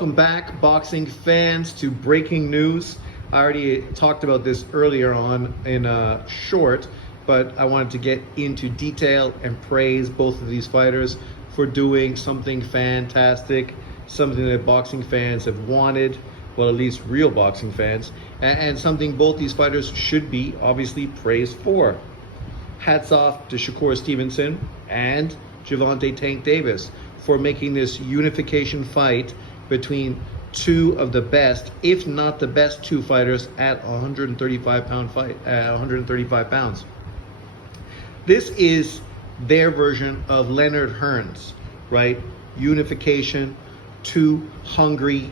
Welcome back, boxing fans, to breaking news. I already talked about this earlier on in a short, but I wanted to get into detail and praise both of these fighters for doing something fantastic, something that boxing fans have wanted, well, at least real boxing fans, and something both these fighters should be obviously praised for. Hats off to Shakur Stevenson and Gervonta "Tank" Davis for making this unification fight between two of the best, if not the best, two fighters at 135 pounds. This is their version of Leonard Hearns, right? Unification, two hungry,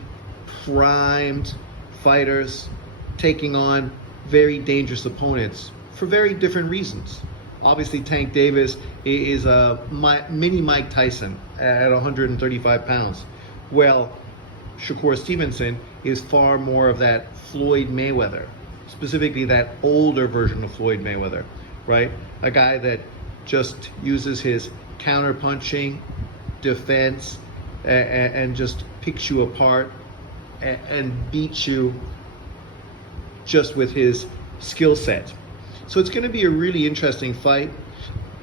primed fighters taking on very dangerous opponents for very different reasons. Obviously, Tank Davis is a mini Mike Tyson at 135 pounds. Well, Shakur Stevenson is far more of that Floyd Mayweather, specifically that older version of Floyd Mayweather, right? A guy that just uses his counter-punching, defense, and just picks you apart and beats you just with his skill set. So it's going to be a really interesting fight.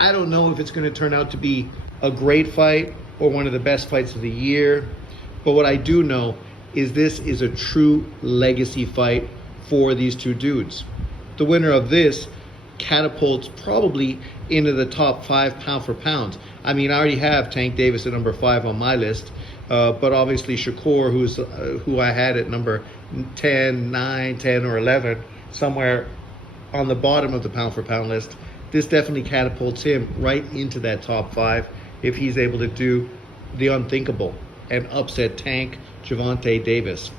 I don't know if it's going to turn out to be a great fight or one of the best fights of the year. But what I do know is this is a true legacy fight for these two dudes. The winner of this catapults probably into the top 5 pound for pound. I mean, I already have Tank Davis at number 5 on my list. But obviously Shakur, who I had at number 10, 9, 10, or 11, somewhere on the bottom of the pound for pound list, this definitely catapults him right into that top 5 if he's able to do the unthinkable and upset Tank Gervonta Davis.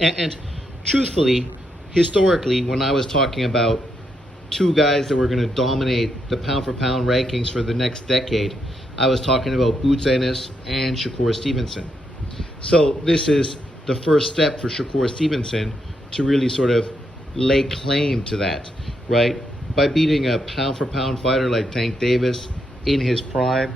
And truthfully, historically, when I was talking about two guys that were going to dominate the pound for pound rankings for the next decade, I was talking about Boots Ennis and Shakur Stevenson. So this is the first step for Shakur Stevenson to really sort of lay claim to that, right? By beating a pound for pound fighter like Tank Davis in his prime,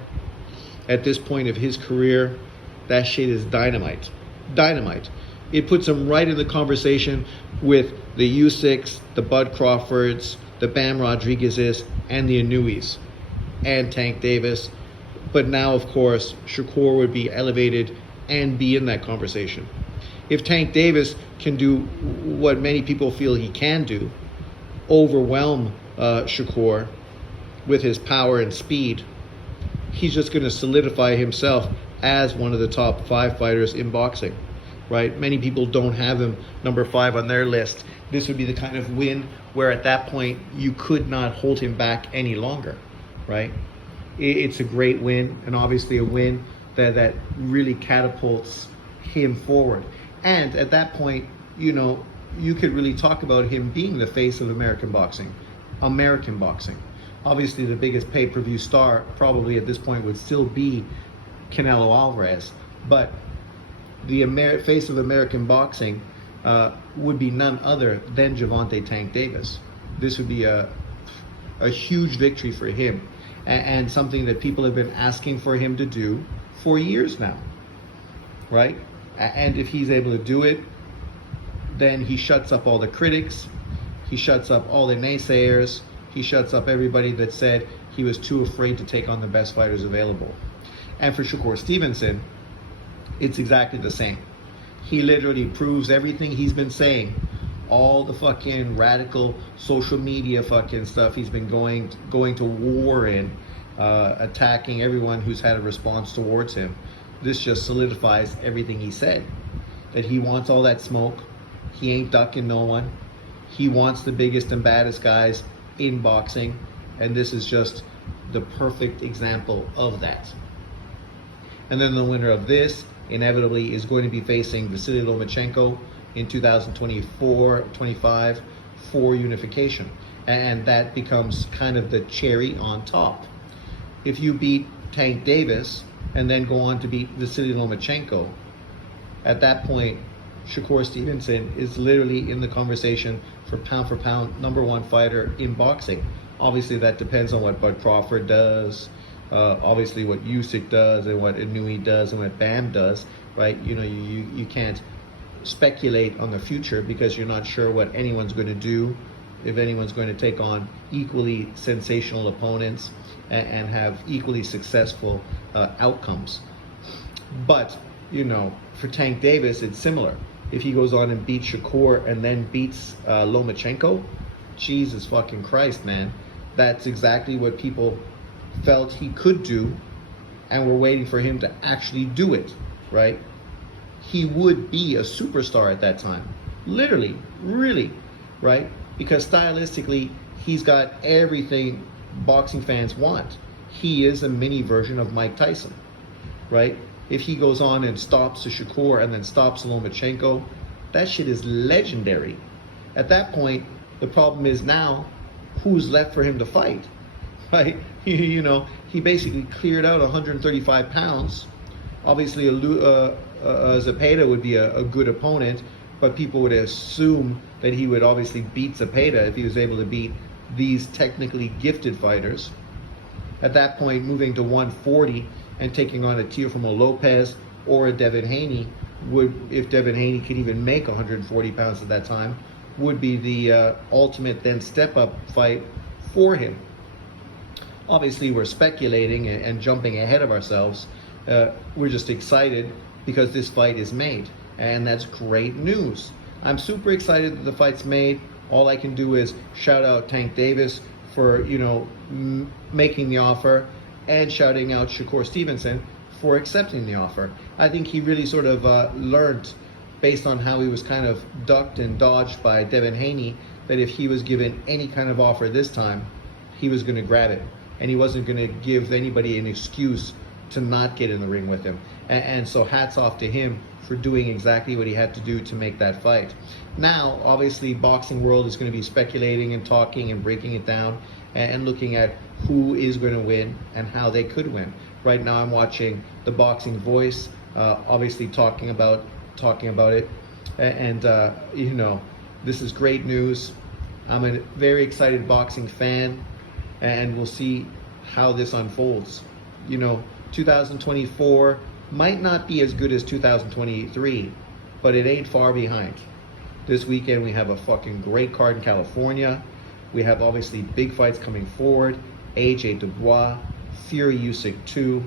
at this point of his career, that shit is dynamite. Dynamite. It puts him right in the conversation with the Usyks, the Bud Crawfords, the Bam Rodriguez's, and the Inuis, and Tank Davis. But now, of course, Shakur would be elevated and be in that conversation. If Tank Davis can do what many people feel he can do, overwhelm Shakur with his power and speed, he's just going to solidify himself as one of the top 5 fighters in boxing, right? Many people don't have him number 5 on their list. This would be the kind of win where at that point you could not hold him back any longer, right? It's a great win, and obviously a win that really catapults him forward. And at that point, you know, you could really talk about him being the face of American boxing. Obviously, the biggest pay-per-view star probably at this point would still be Canelo Alvarez, but the face of American boxing would be none other than Gervonta "Tank" Davis. This would be a huge victory for him, and something that people have been asking for him to do for years now, right? And if he's able to do it, then he shuts up all the critics, he shuts up all the naysayers, he shuts up everybody that said he was too afraid to take on the best fighters available. And for Shakur Stevenson, it's exactly the same. He literally proves everything he's been saying. All the fucking radical social media fucking stuff he's been going to war in, attacking everyone who's had a response towards him. This just solidifies everything he said. That he wants all that smoke. He ain't ducking no one. He wants the biggest and baddest guys in boxing. And this is just the perfect example of that. And then the winner of this inevitably is going to be facing Vasily Lomachenko in 2024-25 for unification. And that becomes kind of the cherry on top. If you beat Tank Davis and then go on to beat Vasily Lomachenko, at that point, Shakur Stevenson is literally in the conversation for pound number 1 fighter in boxing. Obviously, that depends on what Bud Crawford does, obviously what Usyk does and what Inui does and what Bam does. right? You can't speculate on the future because you're not sure what anyone's going to do, if anyone's going to take on equally sensational opponents and have equally successful outcomes. But, for Tank Davis, it's similar. If he goes on and beats Shakur and then beats Lomachenko, Jesus fucking Christ, man. That's exactly what people felt he could do, and we're waiting for him to actually do it, right? He would be a superstar at that time. Literally, really, right? Because stylistically, he's got everything boxing fans want. He is a mini version of Mike Tyson, right? If he goes on and stops the Shakur and then stops Lomachenko, that shit is legendary. At that point, the problem is now, who's left for him to fight, right? He basically cleared out 135 pounds. Obviously, Zepeda would be a good opponent, but people would assume that he would obviously beat Zepeda if he was able to beat these technically gifted fighters. At that point, moving to 140 and taking on a Teofimo Lopez or a Devin Haney if Devin Haney could even make 140 pounds at that time, would be the ultimate then step-up fight for him. Obviously, we're speculating and jumping ahead of ourselves. We're just excited because this fight is made, and that's great news. I'm super excited that the fight's made. All I can do is shout out Tank Davis for making the offer, and shouting out Shakur Stevenson for accepting the offer. I think he really sort of learned, based on how he was kind of ducked and dodged by Devin Haney, that if he was given any kind of offer this time, he was going to grab it, and he wasn't going to give anybody an excuse to not get in the ring with him. And so hats off to him for doing exactly what he had to do to make that fight. Now, obviously, boxing world is going to be speculating and talking and breaking it down and looking at who is going to win and how they could win. Right now, I'm watching The Boxing Voice, obviously talking about it, and this is great news. I'm a very excited boxing fan, and we'll see how this unfolds. 2024 might not be as good as 2023, but it ain't far behind. This weekend we have a fucking great card in California. We have obviously big fights coming forward. AJ Dubois, Fury Usyk 2,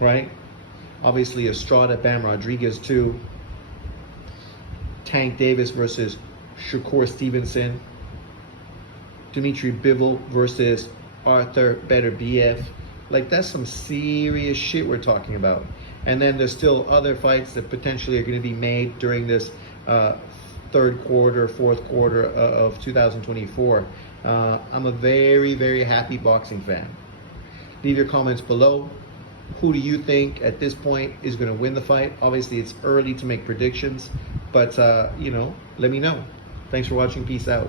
right? Obviously Estrada, Bam Rodriguez 2. Tank Davis versus Shakur Stevenson. Dmitry Bivol versus Arthur Beterbiev. Like, that's some serious shit we're talking about. And then there's still other fights that potentially are going to be made during this third quarter, fourth quarter of 2024. I'm a very, very happy boxing fan. Leave your comments below. Who do you think at this point is going to win the fight? Obviously, it's early to make predictions, but let me know. Thanks for watching. Peace out.